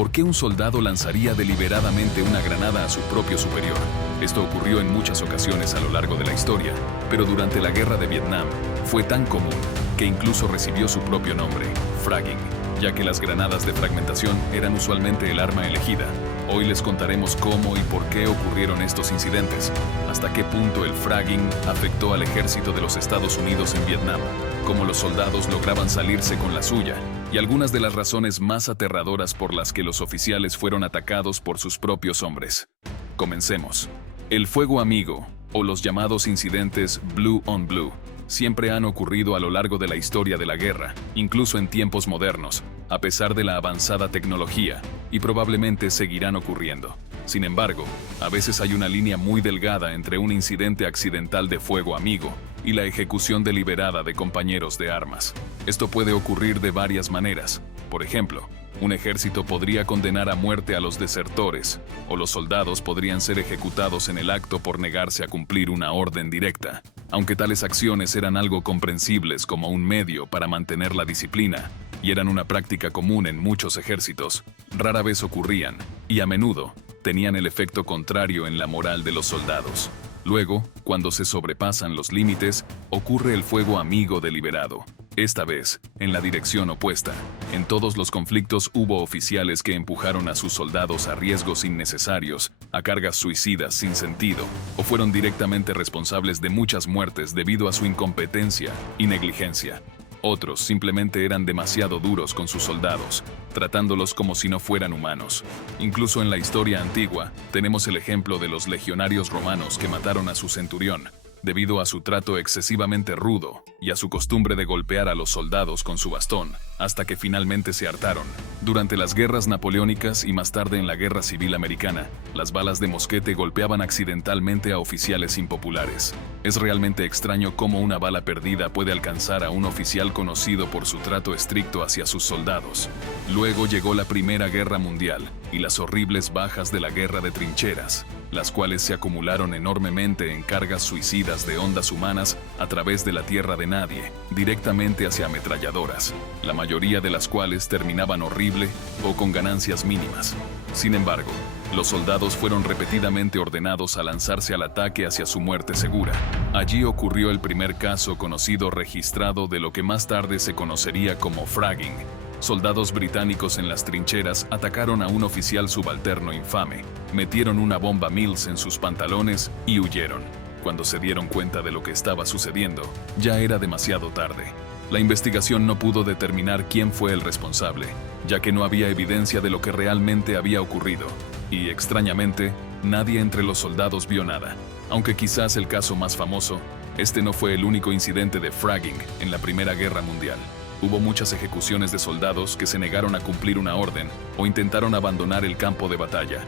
¿Por qué un soldado lanzaría deliberadamente una granada a su propio superior? Esto ocurrió en muchas ocasiones a lo largo de la historia, pero durante la Guerra de Vietnam fue tan común que incluso recibió su propio nombre, fragging, ya que las granadas de fragmentación eran usualmente el arma elegida. Hoy les contaremos cómo y por qué ocurrieron estos incidentes, hasta qué punto el fragging afectó al ejército de los Estados Unidos en Vietnam, cómo los soldados lograban salirse con la suya, y algunas de las razones más aterradoras por las que los oficiales fueron atacados por sus propios hombres. Comencemos. El fuego amigo, o los llamados incidentes Blue on Blue, siempre han ocurrido a lo largo de la historia de la guerra, incluso en tiempos modernos, a pesar de la avanzada tecnología, y probablemente seguirán ocurriendo. Sin embargo, a veces hay una línea muy delgada entre un incidente accidental de fuego amigo y la ejecución deliberada de compañeros de armas. Esto puede ocurrir de varias maneras. Por ejemplo, un ejército podría condenar a muerte a los desertores, o los soldados podrían ser ejecutados en el acto por negarse a cumplir una orden directa. Aunque tales acciones eran algo comprensibles como un medio para mantener la disciplina, y eran una práctica común en muchos ejércitos, rara vez ocurrían, y a menudo tenían el efecto contrario en la moral de los soldados. Luego, cuando se sobrepasan los límites, ocurre el fuego amigo deliberado. Esta vez, en la dirección opuesta. En todos los conflictos hubo oficiales que empujaron a sus soldados a riesgos innecesarios, a cargas suicidas sin sentido, o fueron directamente responsables de muchas muertes debido a su incompetencia y negligencia. Otros simplemente eran demasiado duros con sus soldados, tratándolos como si no fueran humanos. Incluso en la historia antigua, tenemos el ejemplo de los legionarios romanos que mataron a su centurión, debido a su trato excesivamente rudo y a su costumbre de golpear a los soldados con su bastón, hasta que finalmente se hartaron. Durante las guerras napoleónicas y más tarde en la Guerra Civil Americana, las balas de mosquete golpeaban accidentalmente a oficiales impopulares. Es realmente extraño cómo una bala perdida puede alcanzar a un oficial conocido por su trato estricto hacia sus soldados. Luego llegó la Primera Guerra Mundial y las horribles bajas de la guerra de trincheras, las cuales se acumularon enormemente en cargas suicidas de ondas humanas a través de la tierra de nadie, directamente hacia ametralladoras, la mayoría de las cuales terminaban horrible o con ganancias mínimas. Sin embargo, los soldados fueron repetidamente ordenados a lanzarse al ataque hacia su muerte segura. Allí ocurrió el primer caso conocido registrado de lo que más tarde se conocería como fragging. Soldados británicos en las trincheras atacaron a un oficial subalterno infame, metieron una bomba Mills en sus pantalones y huyeron. Cuando se dieron cuenta de lo que estaba sucediendo, ya era demasiado tarde. La investigación no pudo determinar quién fue el responsable, ya que no había evidencia de lo que realmente había ocurrido, y extrañamente, nadie entre los soldados vio nada. Aunque quizás el caso más famoso, este no fue el único incidente de fragging en la Primera Guerra Mundial. Hubo muchas ejecuciones de soldados que se negaron a cumplir una orden o intentaron abandonar el campo de batalla,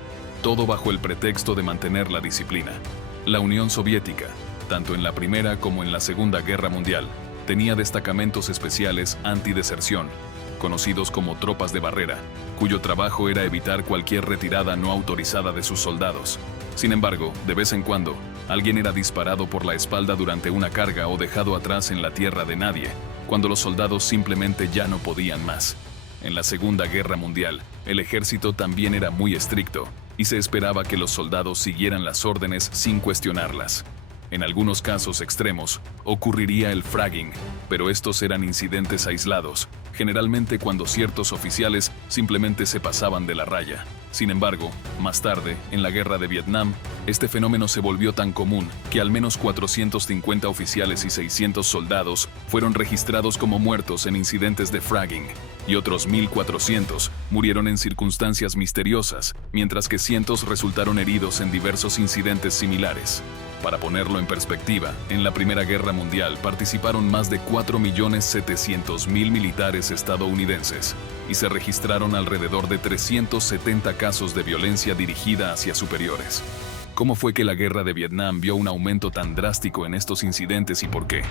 todo bajo el pretexto de mantener la disciplina. La Unión Soviética, tanto en la Primera como en la Segunda Guerra Mundial, tenía destacamentos especiales antideserción, conocidos como tropas de barrera, cuyo trabajo era evitar cualquier retirada no autorizada de sus soldados. Sin embargo, de vez en cuando, alguien era disparado por la espalda durante una carga o dejado atrás en la tierra de nadie, cuando los soldados simplemente ya no podían más. En la Segunda Guerra Mundial, el ejército también era muy estricto, y se esperaba que los soldados siguieran las órdenes sin cuestionarlas. En algunos casos extremos, ocurriría el fragging, pero estos eran incidentes aislados, generalmente cuando ciertos oficiales simplemente se pasaban de la raya. Sin embargo, más tarde, en la Guerra de Vietnam, este fenómeno se volvió tan común que al menos 450 oficiales y 600 soldados fueron registrados como muertos en incidentes de fragging, y otros 1.400 murieron en circunstancias misteriosas, mientras que cientos resultaron heridos en diversos incidentes similares. Para ponerlo en perspectiva, en la Primera Guerra Mundial participaron más de 4.700.000 militares estadounidenses y se registraron alrededor de 370 casos de violencia dirigida hacia superiores. ¿Cómo fue que la Guerra de Vietnam vio un aumento tan drástico en estos incidentes y por qué?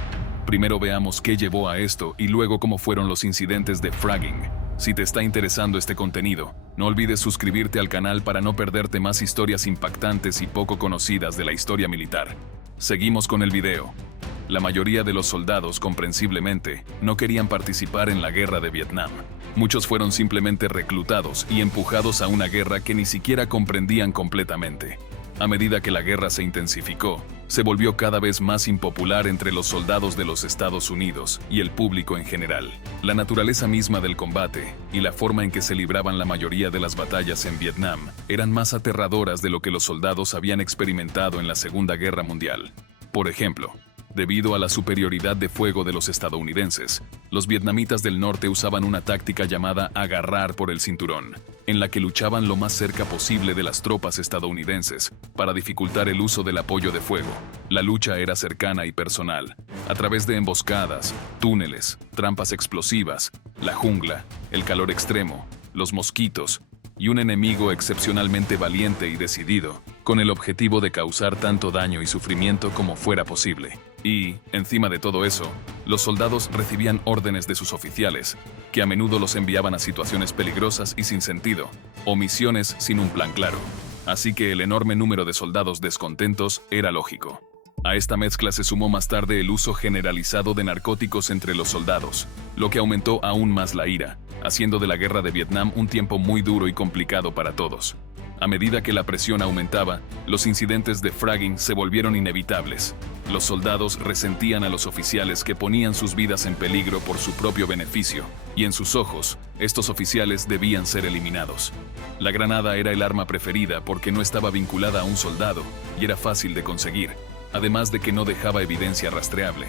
Primero veamos qué llevó a esto y luego cómo fueron los incidentes de fragging. Si te está interesando este contenido, no olvides suscribirte al canal para no perderte más historias impactantes y poco conocidas de la historia militar. Seguimos con el video. La mayoría de los soldados, comprensiblemente, no querían participar en la guerra de Vietnam. Muchos fueron simplemente reclutados y empujados a una guerra que ni siquiera comprendían completamente. A medida que la guerra se intensificó, se volvió cada vez más impopular entre los soldados de los Estados Unidos y el público en general. La naturaleza misma del combate y la forma en que se libraban la mayoría de las batallas en Vietnam eran más aterradoras de lo que los soldados habían experimentado en la Segunda Guerra Mundial. Por ejemplo, debido a la superioridad de fuego de los estadounidenses, los vietnamitas del norte usaban una táctica llamada agarrar por el cinturón, en la que luchaban lo más cerca posible de las tropas estadounidenses para dificultar el uso del apoyo de fuego. La lucha era cercana y personal, a través de emboscadas, túneles, trampas explosivas, la jungla, el calor extremo, los mosquitos y un enemigo excepcionalmente valiente y decidido, con el objetivo de causar tanto daño y sufrimiento como fuera posible. Y, encima de todo eso, los soldados recibían órdenes de sus oficiales, que a menudo los enviaban a situaciones peligrosas y sin sentido, o misiones sin un plan claro. Así que el enorme número de soldados descontentos era lógico. A esta mezcla se sumó más tarde el uso generalizado de narcóticos entre los soldados, lo que aumentó aún más la ira, haciendo de la guerra de Vietnam un tiempo muy duro y complicado para todos. A medida que la presión aumentaba, los incidentes de fragging se volvieron inevitables. Los soldados resentían a los oficiales que ponían sus vidas en peligro por su propio beneficio, y en sus ojos, estos oficiales debían ser eliminados. La granada era el arma preferida porque no estaba vinculada a un soldado y era fácil de conseguir, además de que no dejaba evidencia rastreable.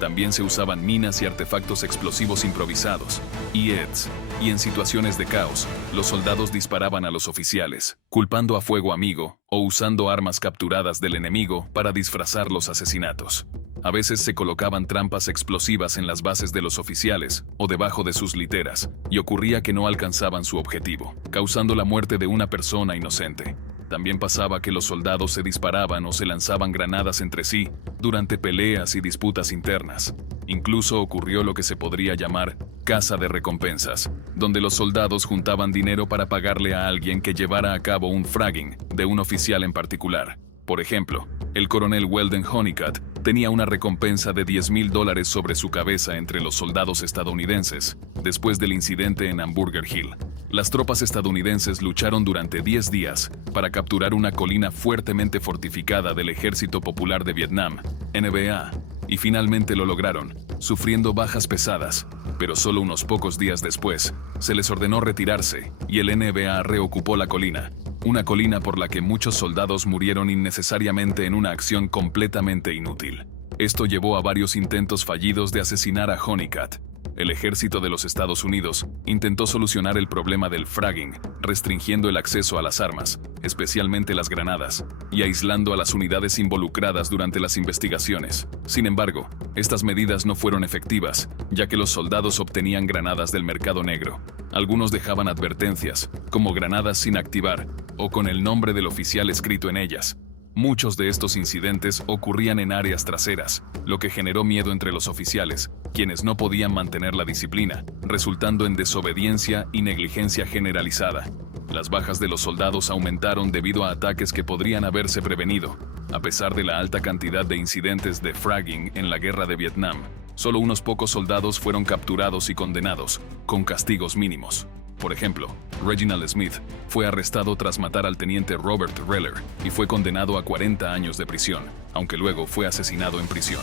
También se usaban minas y artefactos explosivos improvisados, IEDs, y en situaciones de caos, los soldados disparaban a los oficiales, culpando a fuego amigo o usando armas capturadas del enemigo para disfrazar los asesinatos. A veces se colocaban trampas explosivas en las bases de los oficiales o debajo de sus literas, y ocurría que no alcanzaban su objetivo, causando la muerte de una persona inocente. También pasaba que los soldados se disparaban o se lanzaban granadas entre sí durante peleas y disputas internas. Incluso ocurrió lo que se podría llamar caza de recompensas, donde los soldados juntaban dinero para pagarle a alguien que llevara a cabo un fragging de un oficial en particular. Por ejemplo, el coronel Weldon Honeycutt tenía una recompensa de $10,000 sobre su cabeza entre los soldados estadounidenses, después del incidente en Hamburger Hill. Las tropas estadounidenses lucharon durante 10 días para capturar una colina fuertemente fortificada del Ejército Popular de Vietnam, NVA, y finalmente lo lograron, sufriendo bajas pesadas, pero solo unos pocos días después, se les ordenó retirarse y el NVA reocupó la colina, una colina por la que muchos soldados murieron innecesariamente en una acción completamente inútil. Esto llevó a varios intentos fallidos de asesinar a Honeycutt. El ejército de los Estados Unidos intentó solucionar el problema del fragging, restringiendo el acceso a las armas, especialmente las granadas, y aislando a las unidades involucradas durante las investigaciones. Sin embargo, estas medidas no fueron efectivas, ya que los soldados obtenían granadas del mercado negro. Algunos dejaban advertencias, como granadas sin activar, o con el nombre del oficial escrito en ellas. Muchos de estos incidentes ocurrían en áreas traseras, lo que generó miedo entre los oficiales, quienes no podían mantener la disciplina, resultando en desobediencia y negligencia generalizada. Las bajas de los soldados aumentaron debido a ataques que podrían haberse prevenido. A pesar de la alta cantidad de incidentes de fragging en la guerra de Vietnam, solo unos pocos soldados fueron capturados y condenados, con castigos mínimos. Por ejemplo, Reginald Smith fue arrestado tras matar al teniente Robert Reller y fue condenado a 40 años de prisión, aunque luego fue asesinado en prisión.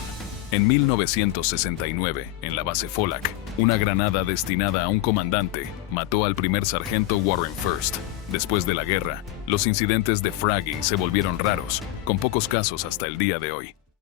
En 1969, en la base Folac, una granada destinada a un comandante mató al primer sargento Warren First. Después de la guerra, los incidentes de fragging se volvieron raros, con pocos casos hasta el día de hoy.